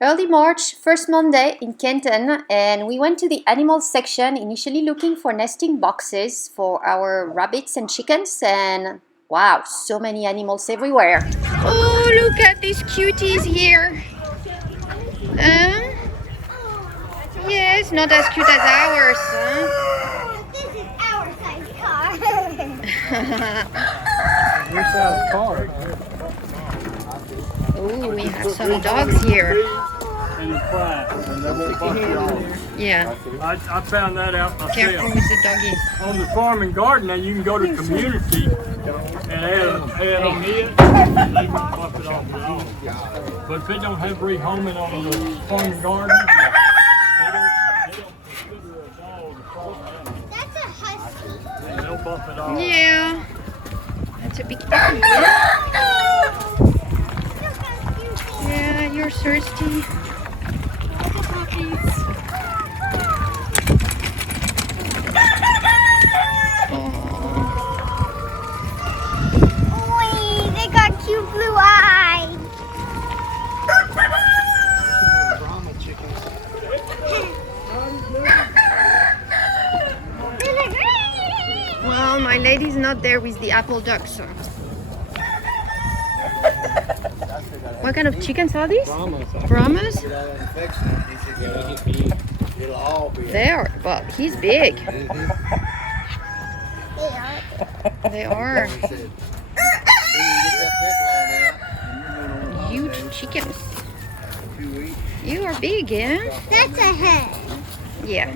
Early March, first Monday in Canton, and we went to the animal section initially looking for nesting boxes for our rabbits and chickens, and wow, so many animals everywhere. Oh, look at these cuties here. Yes, not as cute as ours. This is our size car. Your size car. Oh, we have some dogs here. And the fly, and they won't bust you off. Yeah, I found that out careful myself. with the doggies. On the farm and garden, now you can go to community and add on it, and they won't bust it off at all. But if they don't have rehoming on the farm and garden, they don't consider a dog a farm animal. That's a husky. They'll bust it off. Yeah, that's a big puppy. Yeah, you're thirsty. Oi, they got cute blue eyes. Well, my lady's not there with the apple ducks. What kind of chickens are these? Brahmas? They are, well, he's big. They are huge chickens. You are big, yeah? That's a hen. Yeah.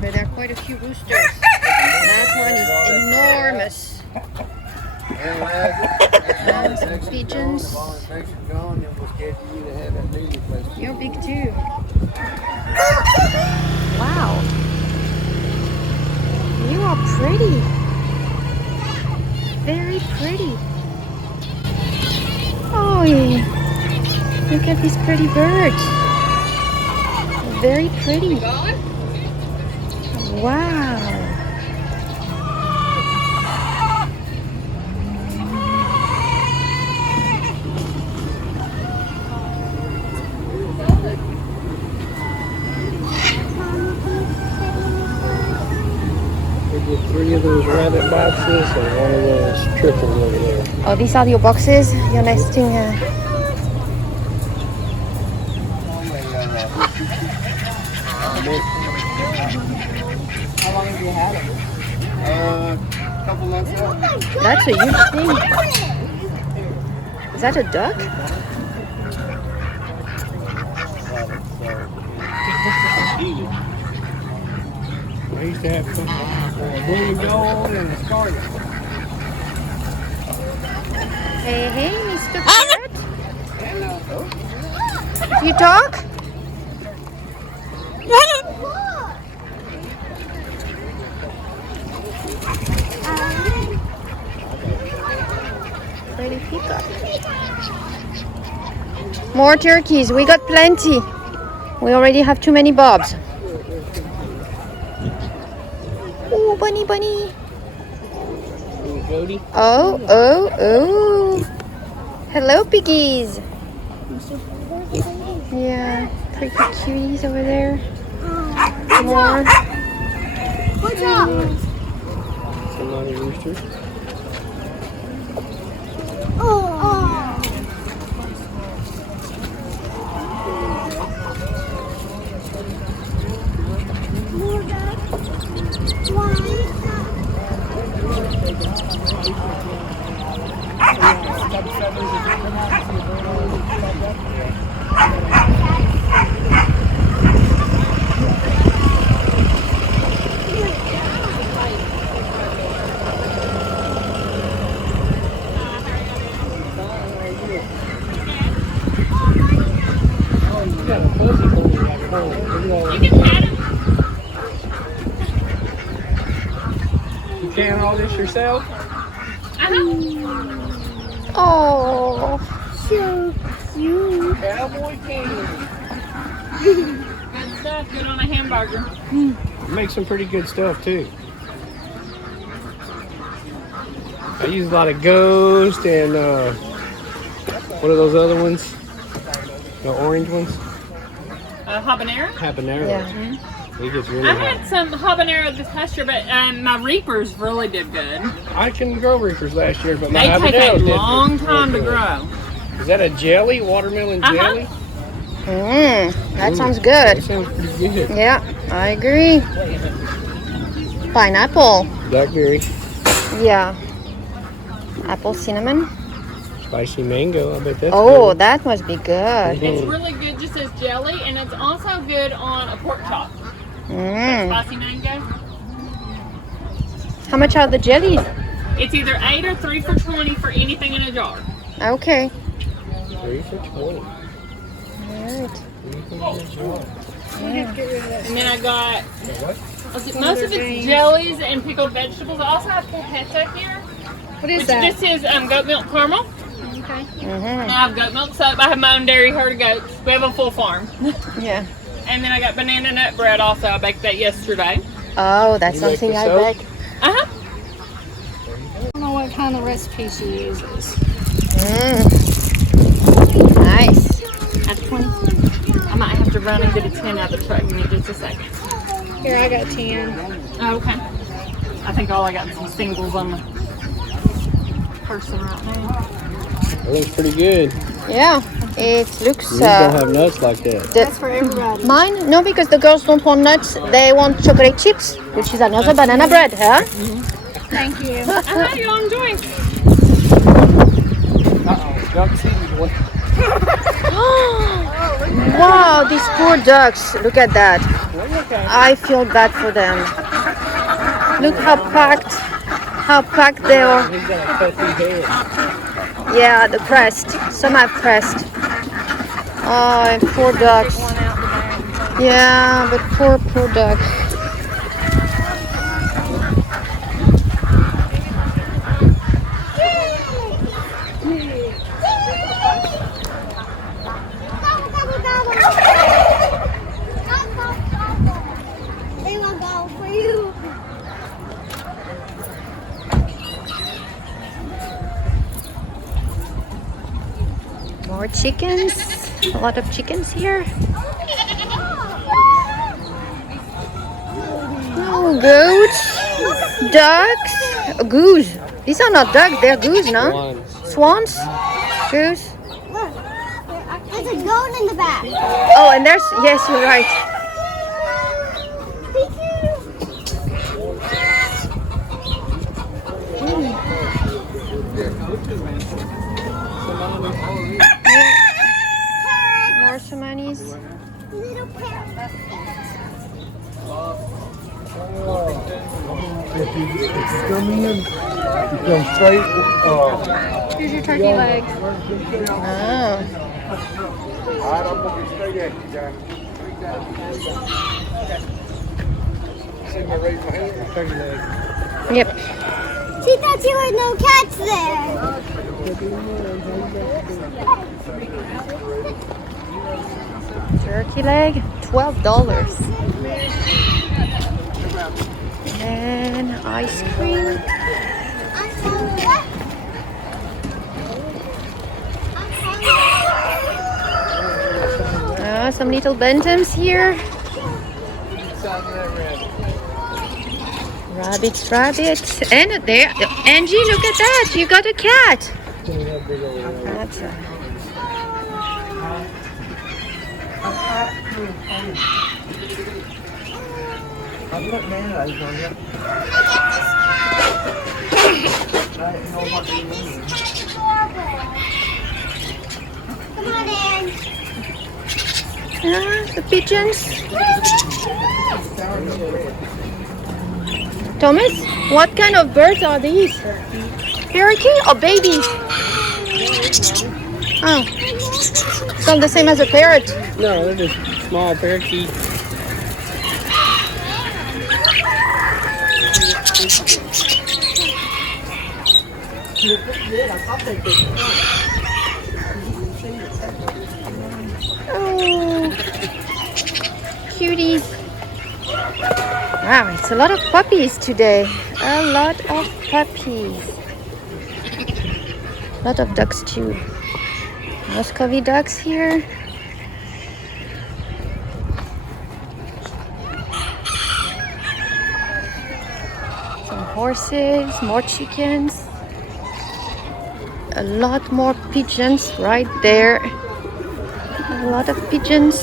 But there are quite a few roosters. That one is enormous. And some pigeons. You're big too. Wow. You are pretty. Very pretty. Oh, yeah. Look at these pretty birds. Very pretty. Wow. We get 3 of those rabbit boxes and 1 of those triples over there. Oh, these are your boxes. You're nesting. How long have you had them? A couple months now. That's a huge thing. Is that a duck? I used to have some a blue and gold and a scarlet. Hey, hey, Mr. Parrot. You talk? Pretty peacock. More turkeys. We got plenty. We already have too many bobs. Oh, bunny, bunny. Oh, oh, oh. Hello, piggies. Yeah, pretty cuties over there. More. What's up? Some other roosters. Oh. More ducks. You can all this yourself? Oh, So cute. Cowboy can. Good stuff, good on a hamburger. Make some pretty good stuff too. I use a lot of Ghost and what are those other ones? The orange ones? Habanero. Habanero. Yeah. It gets really I hot. had some habanero this past year, but my reapers really did good. I couldn't grow reapers last year, but my They take habanero a did long good. time to Good. grow. Is that a jelly? Watermelon jelly? That sounds That good. sounds pretty good. Yeah, I agree. Pineapple. Blackberry. Yeah. Apple cinnamon. Spicy mango. I bet that's Oh, good. that must be good. It's really good just as jelly, and it's also good on a pork chop. Spicy mango. How much are the jellies? It's either 8 or 3 for 20 for anything in a jar. Okay. 3 for 20. Alright. And then I got most of it's jellies and pickled vegetables. I also have cajeta here. What is that? This is goat milk caramel. Okay. And I have goat milk soap. I have my own dairy herd of goats. We have a full farm. Yeah. And then I got banana nut bread also. I baked that yesterday. Oh, that's You make something the I soap? bake. Uh-huh. I don't know what kind of recipe she uses. Nice. At 20. I might have to run and get a 10 out of the truck. Give me just a second. Here, I got 10. Oh, okay. I think all I got is some singles on the person right now. That looks pretty good. Yeah. It looks. You don't have nuts like that. That's for everybody. Mine? No, because the girls don't want nuts. They want chocolate chips, which is another banana bread, huh? Thank you. Uh-huh, you'll enjoy. Wow, these poor ducks. Look at that. I feel bad for them. Look how packed they are. He's got a puffy head. Yeah, the crest. Some have crest. Oh, and poor ducks. Yeah, but poor ducks. They will go for you. More chickens. A lot of chickens here. Oh, goats, ducks, goose. These are not ducks, they're goose, no? Swans. Swans, goose. Look, there's a goat in the back. Oh, and there's, yes, you're right. More samanis. Little parrot. If you come in, you come straight. Here's your turkey leg. Oh. Alright, I'm looking straight at you guys. See me raise my hand? Turkey leg. Yep. She thought you were no cats there. Turkey leg, $12. And ice cream. I'm hungry. Some little bantams here. Rabbits. And there, Angie, look at that. You got a cat. That's Come on in. the pigeons. Thomas, what kind of birds are these? Parakeet or babies? Oh, it's not the same as a parrot. No, they're just small parakeet. Oh, cuties. Wow, it's a lot of puppies today. A lot of puppies. A lot of ducks too. Muscovy ducks here. horses, more chickens, a lot more pigeons right there. A lot of pigeons.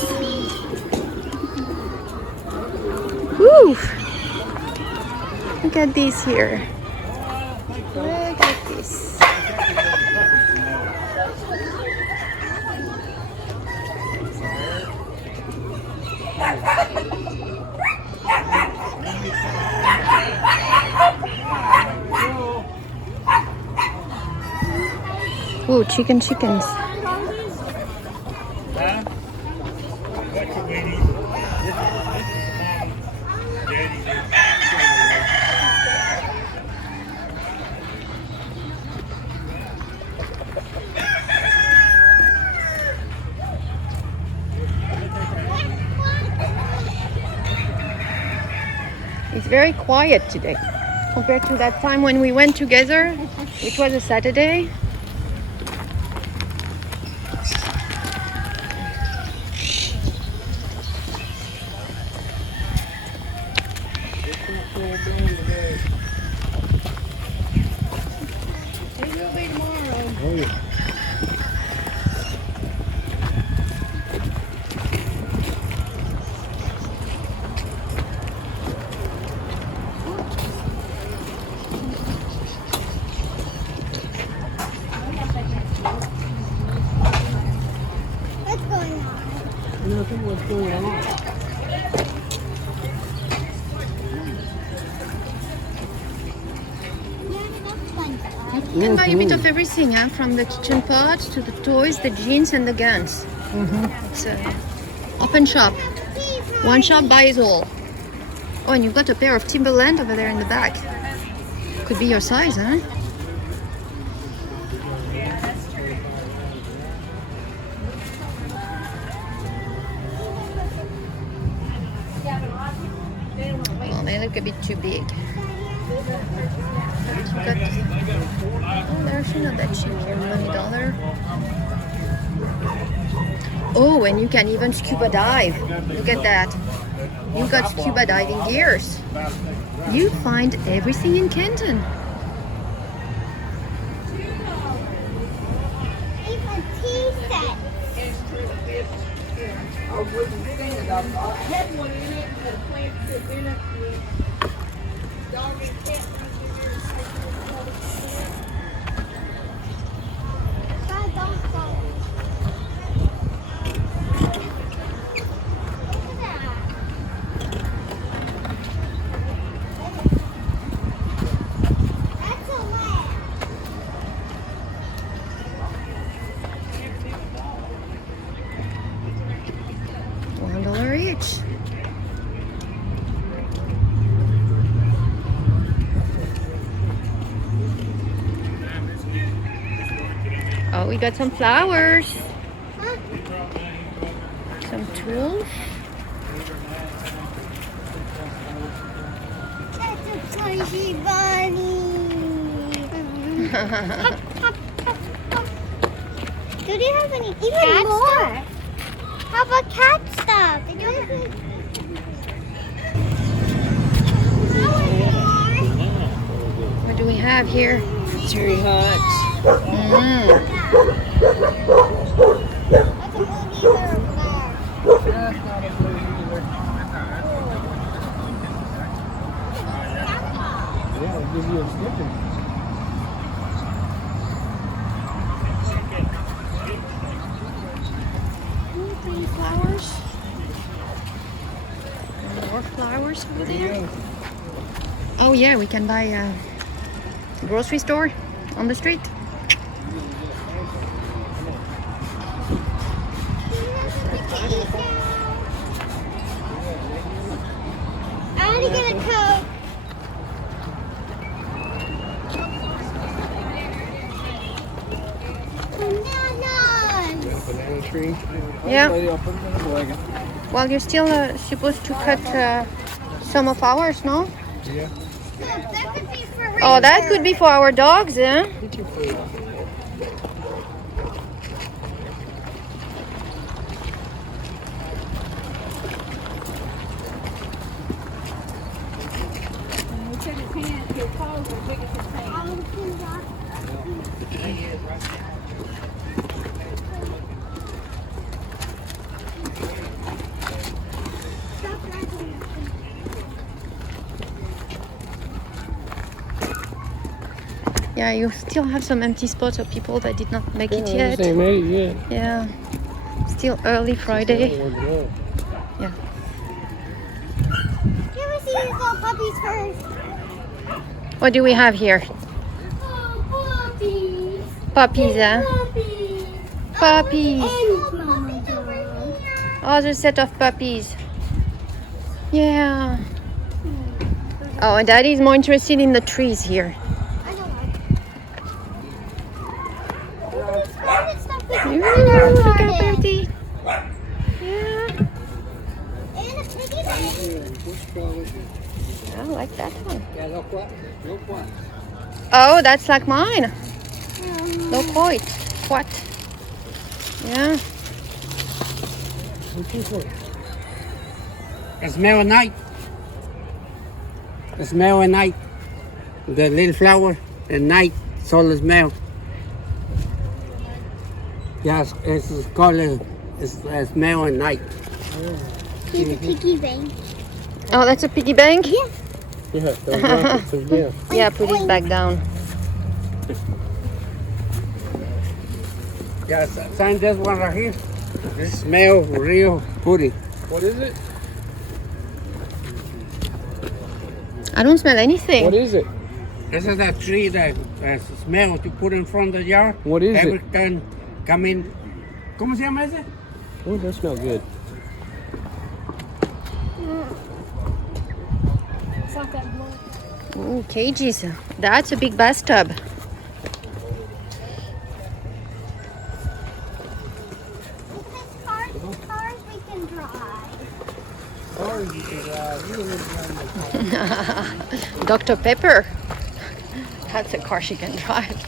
Woo! Look at this here. Look at this. Ooh, chickens. It's very quiet today compared to that time when we went together, which was a Saturday. What's going on? Nothing. What's going on? You can buy a bit of everything, huh? From the kitchen pots to the toys, the jeans, and the guns. It's an open shop. One shop buys all. Oh, and you've got a pair of Timberland over there in the back. Could be your size, huh? Oh, they look a bit too big. Oh, they're actually not that cheap here, $20. Oh, and you can even scuba dive. Look at that. You've got scuba diving gears. You find everything in Canton. Even tea set. God, don't go. Look at that. That's a lamb. $1 each. Oh, we got some flowers. Some tools. That's a tiny bunny. Do they have any cat stuff? How about cat stuff? They don't have any. What do we have here? It's very hot. Mm. That's a boogie or a flare. Yeah, I'll give you a sticker. Pretty flowers. More flowers over there. Oh yeah, we can buy a grocery store on the street. I want to get a Coke. Bananas. Banana tree. Yeah. Lady, I'll put it in the wagon. Well, you're still supposed to cut some of ours, no? Yeah. Look, that could be for Oh, that could be for our dogs, eh? Get your food. He said his hand, his paw Yeah, you still have some empty spots of people that did not make it Yeah, yet. they made it yet. Yeah. Still early Friday. Yeah. Can we see these little puppies first? What do we have here? Oh, puppies. Puppies, huh? Puppies. Puppies. And mama dog. Other set of puppies. Yeah. Oh, and Daddy's more interested in the trees here. I don't know. There's stuff we can Ooh, put in our look how garden. pretty. Yeah. And a piggy bank. I like that one. Oh, that's like mine. No quite. What? Yeah. Smell at night. Smell at night. The little flower at night, so the smell. Yes, it's called a smell at night. He's a piggy bank. Oh, that's a piggy bank? Yeah. Yeah. Yeah, put it back down. Yes, sign this one right here. It smell real pretty. What is it? I don't smell anything. What is it? This is that tree that smell to put in front of the yard. What is Every it? time come in. ¿Cómo se llama ese? Oh, that smells good. Ooh, cages. That's a big bathtub. Cars we can drive. Dr. Pepper. That's a car she can drive.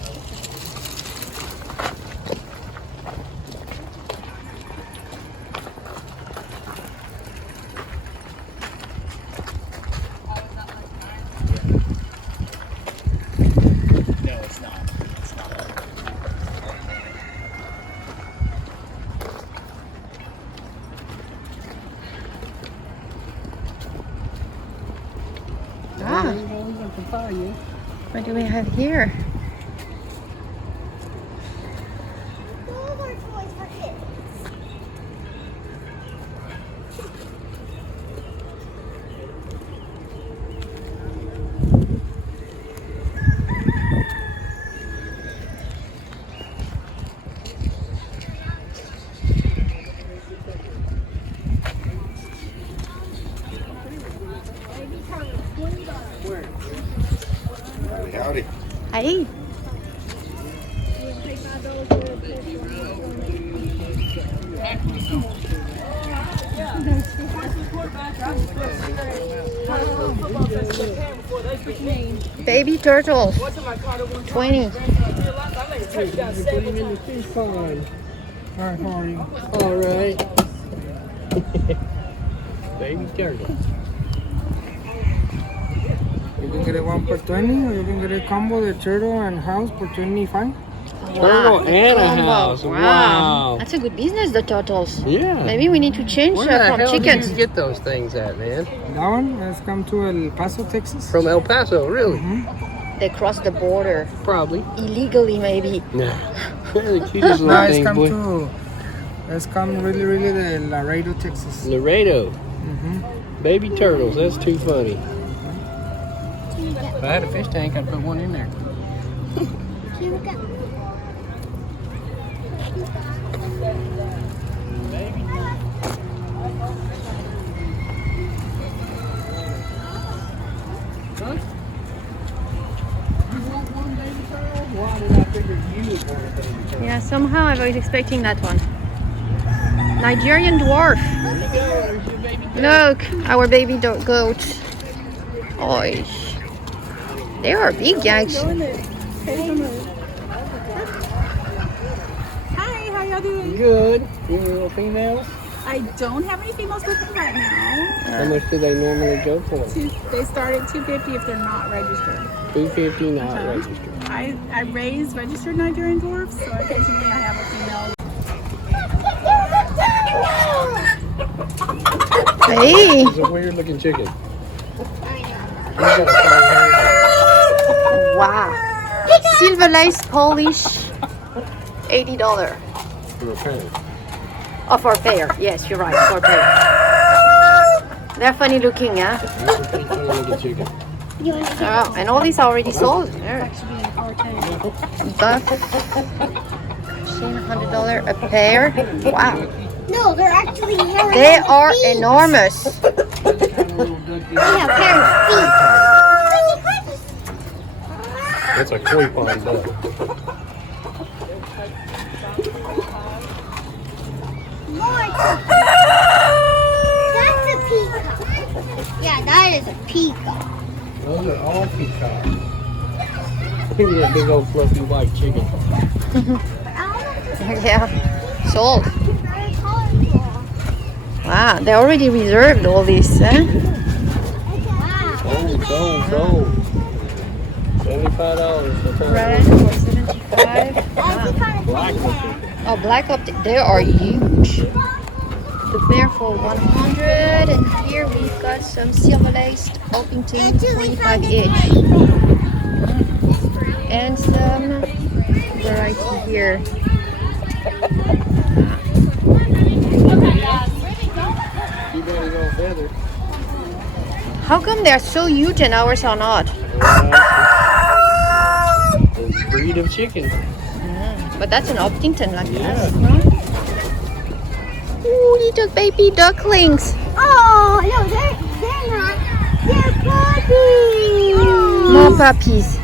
Ah, what do we have here? Those are toys for kids. Howdy. Hey. Baby turtles. 20. Alright, how are you? Alright. Baby turtle. You can get it one for 20, or you can get a combo, the turtle and house for 25. Turtle and a Combo. house. Wow. That's a good business, the turtles. Yeah. Maybe we need to change Where the from hell chickens. do you get those things at, man? That one has come to El Paso, Texas. From El Paso, really? They cross the border. Probably. Illegally, maybe. Nah. They're the cutest No, little it's things, come boy. to, it's come really the Laredo, Texas. Laredo. Baby turtles. That's too funny. If I had a fish tank, I'd put one in there. Here we go. Yeah, somehow I was expecting that one. Nigerian dwarf. Look, our baby goat. Oi. They are big, actually. Hi, how y'all doing? Good. You little females? I don't have any females with me right now. How much do they normally go for? They start at $250 if they're not registered. $250 not registered. I raise registered Nigerian dwarfs, so occasionally I have a female. Hey. It's a weird looking chicken. Wow. Silver lace polish, $80. For a pair. Oh, for a pair. Yes, you're right, for a pair. They're funny looking, huh? That's a pretty funny looking chicken. You want to take Oh, and all these are already sold. There. Actually, being a cartoon. Buff. $100 a pair. Wow. No, they're actually hairy. They are enormous. They have hairy feet. That's a koi pond duck. More turkeys. That's a peacock. Yeah, that is a peacock. Those are all peacocks. Look at that big old fluffy white chicken. Yeah, sold. Wow, they already reserved all this, huh? Sold. $75 for Red turtle. for 75. Black looking. Oh, black optic. They are huge. The pair for 100, and here we've got some silver laced Orpington 25 each, and some variety here. Too bad it's all feather. How come they're so huge and ours are not? The breed of chicken. But that's an Orpington like Yeah. that, no? Ooh, little baby ducklings. Oh, no, they're not. They're puppies. More puppies.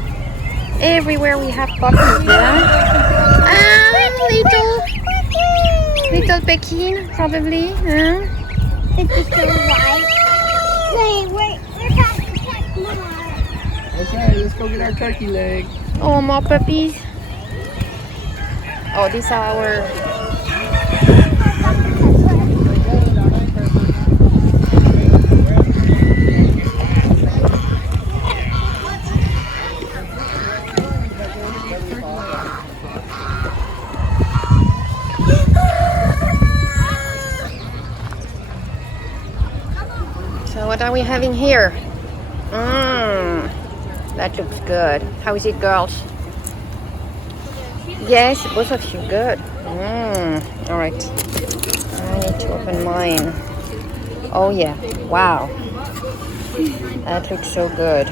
Everywhere we have puppies, yeah? Little Pekin, probably, huh? It's just so white. Wait, we're past the pet more. Okay, let's go get our turkey leg. Oh, more puppies. Oh, these are our... So what are we having here? That looks good. How is it, girls? Yes, both of you good. All right. I need to open mine. Oh yeah. Wow. That looks so good.